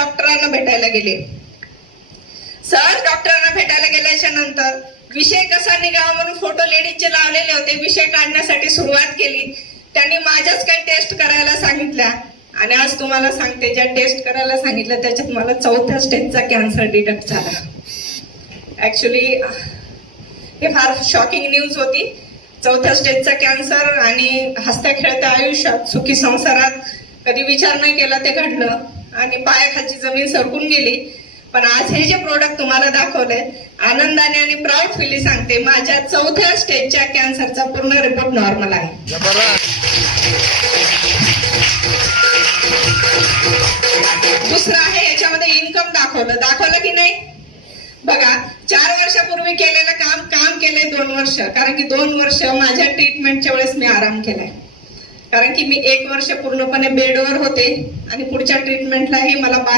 डॉक्टरांना भेटायला गेले. सहज डॉक्टरांना भेटायला गेल्याच्या नंतर विषय कसा निघावा म्हणून फोटो लेडीजचे लावलेले होते, विषय काढण्यासाठी सुरुवात केली. त्यांनी माझ्याच काही टेस्ट करायला सांगितल्या आणि आज तुम्हाला सांगते, ज्या टेस्ट करायला सांगितलं त्याच्यात मला 4थ्या स्टेजचा कॅन्सर डिटेक्ट झाला. ऍक्च्युली हे फार शॉकिंग न्यूज होती. 4थ्या स्टेजचा कॅन्सर आणि हसत्या खेळत्या आयुष्यात, सुखी संसारात कधी विचार नाही केला ते घडलं आणि पायाखालची जमीन सरकून गेली. पण आज हे जे प्रोडक्ट तुम्हाला दाखवलंय, आनंदाने आणि प्राऊड फीली सांगते, माझ्या 4थ्या स्टेजच्या कॅन्सरचा पूर्ण रिपोर्ट नॉर्मल आहे. दुसरं आहे, याच्यामध्ये इन्कम दाखवलं की नाही बघा. 4 वर्षापूर्वी केलेलं काम केलंय 2 वर्ष, कारण की 2 वर्ष माझ्या ट्रीटमेंटच्या वेळेस मी आराम केलाय. कारण की मी 1 वर्ष पूर्णपणे बेडवर होते आणि पुढच्या ट्रीटमेंटलाही मला